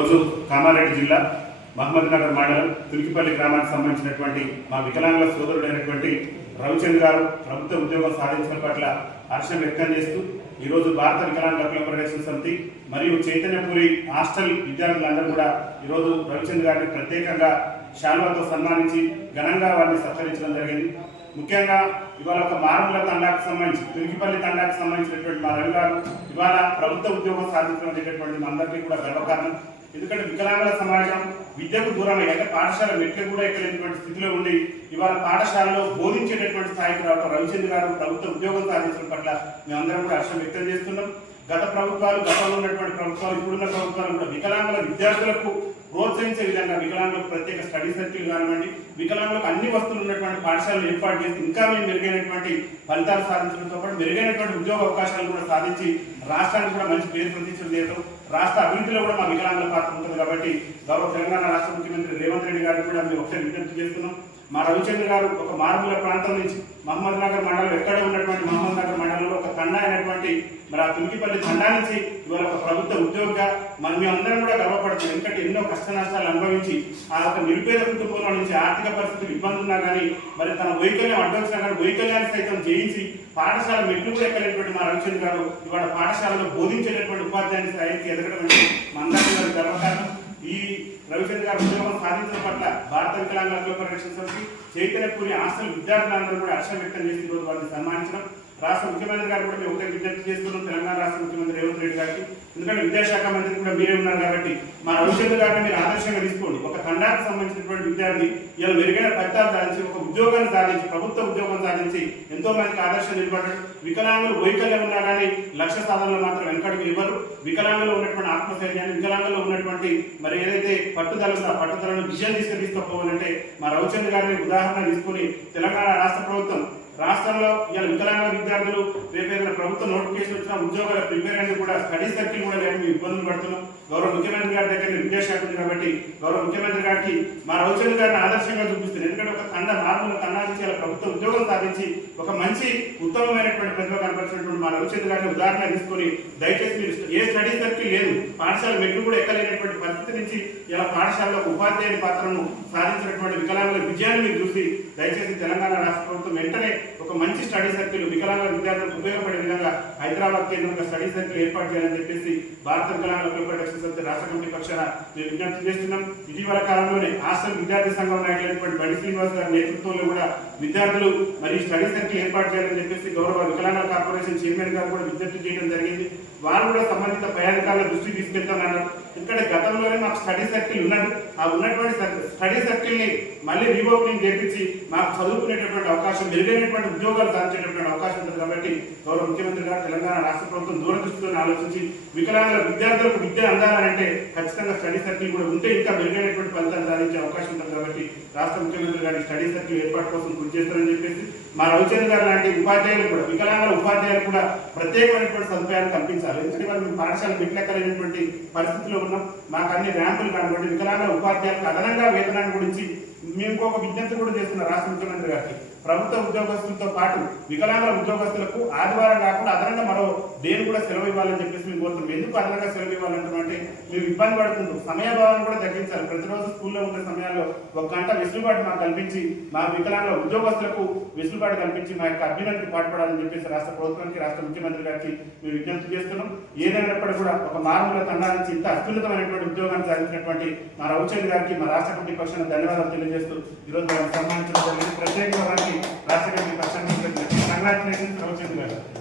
రోజు కామారెడ్డి జిల్లా మహమ్మద్ నగర్ మండలం తులికిపల్లి గ్రామానికి సంబంధించినటువంటి మా వికలాంగుల సోదరుడైనటువంటి రవిచంద్ర గారు ప్రభుత్వ ఉద్యోగం సాధించడం పట్ల హర్షం వ్యక్తం చేస్తూ ఈరోజు భారత వికలాంగుల హక్కుల పరిరక్షణ సమితి మరియు చైతన్యపురి హాస్టల్ విద్యార్థులందరూ కూడా ఈరోజు రవిచంద్ర గారిని ప్రత్యేకంగా శాల్వాతో సన్మానించి ఘనంగా వారిని సత్కరించడం జరిగింది. ముఖ్యంగా ఇవాళ ఒక మారుమూల తండాకు సంబంధించి తులికిపల్లి తండాకు సంబంధించినటువంటి మా రవి గారు ఇవాళ ప్రభుత్వ ఉద్యోగం సాధించడం అనేటటువంటి అందరికీ కూడా గర్వకారణం. ఎందుకంటే వికలాంగుల సమాజం విద్యకు దూరమై అంటే పాఠశాల మెట్లు కూడా ఎక్కలేనటువంటి స్థితిలో ఉండి ఇవాళ పాఠశాలలో బోధించేటటువంటి స్థాయికి రావడం రవిచంద్ర గారు ప్రభుత్వ ఉద్యోగం సాధించడం పట్ల మేమందరం కూడా హర్షం వ్యక్తం చేస్తున్నాం. గత ప్రభుత్వాలు, గతంలో ఉన్నటువంటి ప్రభుత్వాలు, ఇప్పుడున్న ప్రభుత్వాలు కూడా వికలాంగుల విద్యార్థులకు ప్రోత్సహించే విధంగా వికలాంగులకు ప్రత్యేక స్టడీ సర్కిల్ కానివ్వండి, వికలాంగులకు అన్ని వస్తువులు ఉన్నటువంటి పాఠశాలను ఏర్పాటు చేసి ఇంకా మేము మెరుగైనటువంటి ఫలితాలు సాధించడంతో పాటు మెరుగైనటువంటి ఉద్యోగ అవకాశాలు కూడా సాధించి రాష్ట్రానికి కూడా మంచి పేరు ప్రతిష్టలు చేయడం, రాష్ట్ర అభివృద్ధిలో కూడా మా వికలాంగుల పాత్ర ఉంటుంది. కాబట్టి గౌరవ తెలంగాణ రాష్ట్ర ముఖ్యమంత్రి రేవంత్ రెడ్డి గారికి కూడా మేము ఒకసారి విజ్ఞప్తి చేస్తున్నాం. మా రవిచంద్ర గారు ఒక మారుమూల ప్రాంతం నుంచి మహమ్మద్ నగర్ మండలం ఎక్కడ ఉన్నటువంటి మహమ్మద్ నగర్ మండలంలో ఒక తండా అయినటువంటి మరి ఆ తులికిపల్లి తండా నుంచి ఇవాళ ఒక ప్రభుత్వ ఉద్యోగిగా మేము అందరం కూడా గర్వపడుతున్నాం. ఎందుకంటే ఎన్నో కష్ట నష్టాలు అనుభవించి ఆ ఒక నిరుపేద కుటుంబంలో నుంచి ఆర్థిక పరిస్థితులు ఇబ్బంది ఉన్నా కానీ మరి తన వైకల్యం అడ్డొచ్చినా కానీ వైకల్యాన్ని సైతం జయించి పాఠశాల మెట్లు కూడా ఎక్కలేనటువంటి మా రవిచంద్ర గారు ఇవాళ పాఠశాలలో బోధించేటటువంటి ఉపాధ్యాయుని స్థాయికి ఎదగడం అనేది మా అందరికీ గర్వకారణం. ఈ రవిచంద్ర గారు ఉద్యోగం సాధించడం పట్ల భారత వికలాంగుల హక్కుల పరిరక్షణ సమితి చైతన్యపురి హాస్టల్ విద్యార్థులందరూ కూడా హర్షం వ్యక్తం చేసి ఈరోజు వారిని సన్మానించడం. రాష్ట్ర ముఖ్యమంత్రి గారు కూడా మేము ఒకటే విజ్ఞప్తి చేస్తున్నాం తెలంగాణ రాష్ట్ర ముఖ్యమంత్రి రేవంత్ రెడ్డి గారికి. ఎందుకంటే విద్యాశాఖ మంత్రి కూడా మీరే ఉన్నారు కాబట్టి మా రవిచంద్ర గారిని మీరు ఆదర్శంగా తీసుకోండి. ఒక తండాకు సంబంధించినటువంటి విద్యార్థి ఇలా మెరుగైన ఫలితాలు సాధించి ఒక ఉద్యోగాన్ని సాధించి ప్రభుత్వ ఉద్యోగం సాధించి ఎంతో మందికి ఆదర్శం నిలబడ్డాడు. వికలాంగులు వైకల్యం ఉన్నా కానీ లక్ష్య సాధనలో మాత్రం వెనకడుగు ఇవ్వరు. వికలాంగులు ఉన్నటువంటి ఆత్మస్థైర్యాన్ని, వికలాంగులు ఉన్నటువంటి మరి ఏదైతే పట్టుదల ఉందో ఆ పట్టుదలను విజయం తీసుకుపోవాలంటే మా రవిచంద్ర గారిని ఉదాహరణ తీసుకుని తెలంగాణ రాష్ట్ర ప్రభుత్వం రాష్ట్రంలో ఇలా వికలాంగ విద్యార్థులు రేపేదైనా ప్రభుత్వ నోటిఫికేషన్ వచ్చిన ఉద్యోగాల ప్రిపేర్ అనేది కూడా స్టడీ సర్కిల్ కూడా లేక మేము ఇబ్బందులు పడుతున్నాం. గౌరవ ముఖ్యమంత్రి గారి దగ్గర విద్యాశాఖ ఉంది కాబట్టి గౌరవ ముఖ్యమంత్రి గారికి మా రవిచంద్ర గారిని ఆదర్శంగా చూపిస్తుంది. ఎందుకంటే ఒక తండ మారుమూల తండా నుంచి ఇలా ప్రభుత్వ ఉద్యోగం సాధించి ఒక మంచి ఉత్తమమైనటువంటి ప్రతిభ కనపరిచినటువంటి మా రవిచంద్ర గారిని ఉదాహరణ తీసుకొని దయచేసి మీరు ఏ స్టడీ సర్కిల్ లేదు, పాఠశాల మెట్లు కూడా ఎక్కలేనటువంటి పరిస్థితి నుంచి ఇలా పాఠశాలలో ఉపాధ్యాయుని పాత్రను సాధించినటువంటి వికలాంగుల విజయాన్ని మీరు చూసి దయచేసి తెలంగాణ రాష్ట్ర ప్రభుత్వం వెంటనే ఒక మంచి స్టడీ సర్కిల్ వికలాంగ విద్యార్థులకు ఉపయోగపడే విధంగా హైదరాబాద్ కేంద్రంగా స్టడీ సర్కిల్ ఏర్పాటు చేయాలని చెప్పేసి భారత వికలాంగుల హక్కుల పరిరక్షణ సమితి రాష్ట్ర కమిటీ పక్షాన మేము విజ్ఞప్తి చేస్తున్నాం. ఇటీవల కాలంలోనే హాస్టల్ విద్యార్థి సంఘం నాయకులైనటువంటి బండి శ్రీనివాస్ గారి నేతృత్వంలో కూడా విద్యార్థులు మరియు స్టడీ సర్కిల్ ఏర్పాటు చేయాలని చెప్పేసి గౌరవ వికలాంగ కార్పొరేషన్ చైర్మన్ గారు కూడా విజ్ఞప్తి చేయడం జరిగింది. వారు కూడా సంబంధిత పై అధికారుల దృష్టికి తీసుకెళ్తామన్నారు. ఎందుకంటే గతంలోనే మాకు స్టడీ సర్కిల్ ఉన్నది. ఆ ఉన్నటువంటి స్టడీ సర్కిల్ని మళ్ళీ రీఓపెనింగ్ చేపించి మాకు చదువుకునేటటువంటి అవకాశం, మెరుగైనటువంటి ఉద్యోగాలు సాధించేటటువంటి అవకాశం ఉంటుంది. కాబట్టి గౌరవ ముఖ్యమంత్రి గారు తెలంగాణ రాష్ట్ర ప్రభుత్వం దూరదృష్టితో ఆలోచించి వికలాంగుల విద్యార్థులకు విద్య అందాలంటే ఖచ్చితంగా స్టడీ సర్కిల్ కూడా ఉంటే ఇంకా మెరుగైనటువంటి ఫలితాలు సాధించే అవకాశం ఉంటుంది. కాబట్టి రాష్ట్ర ముఖ్యమంత్రి గారి స్టడీ సర్కిల్ ఏర్పాటు కోసం కృషి చేస్తారని చెప్పేసి మా రవిచంద్ర గారు లాంటి ఉపాధ్యాయులు కూడా వికలాంగుల ఉపాధ్యాయులు కూడా ప్రత్యేకమైనటువంటి సదుపాయాలు కల్పించాలి. ఎందుకంటే వాళ్ళు మేము పాఠశాల మెట్లెక్కలేనటువంటి పరిస్థితిలో ఉన్నాం. మాకు అన్ని ర్యాంపులు కనబడి వికలాంగుల ఉపాధ్యాయులకు అదనంగా వేతనాన్ని గురించి మేము ఇంకొక విజ్ఞప్తి కూడా చేస్తున్నాం రాష్ట్ర ముఖ్యమంత్రి గారికి. ప్రభుత్వ ఉద్యోగస్తులతో పాటు వికలాంగుల ఉద్యోగస్తులకు ఆదివారం కాకుండా అదనంగా మరో దేని కూడా సెలవు ఇవ్వాలని చెప్పేసి మేము కోరుతున్నాం. ఎందుకు అదనంగా సెలవు ఇవ్వాలంటే మేము ఇబ్బంది పడుకుంటూ సమయభావాన్ని కూడా తగ్గించాలి. ప్రతిరోజు స్కూల్లో ఉండే సమయాల్లో 1 గంట వెసులుబాటు మాకు కల్పించి మా వికలాంగుల ఉద్యోగస్తులకు వెసులుబాటు కల్పించి మా యొక్క అభ్యున్నతికి పాటుపడాలని చెప్పేసి రాష్ట్ర ప్రభుత్వానికి, రాష్ట్ర ముఖ్యమంత్రి గారికి మేము విజ్ఞప్తి చేస్తున్నాం. ఏదైనప్పటికీ కూడా ఒక మారుమూల తండా నుంచి ఇంత అత్యున్నతమైనటువంటి ఉద్యోగాన్ని సాధించినటువంటి మా రవిచంద్ర గారికి మా రాష్ట్ర కమిటీ పక్షాన ధన్యవాదాలు తెలియజేస్తూ ఈరోజు వారిని సన్మానించడం జరిగింది. ప్రత్యేకంగా రాష్ట్ర కమిటీ పక్షాన కంగ్రాచులేషన్స్ రవిచంద్ర గారు.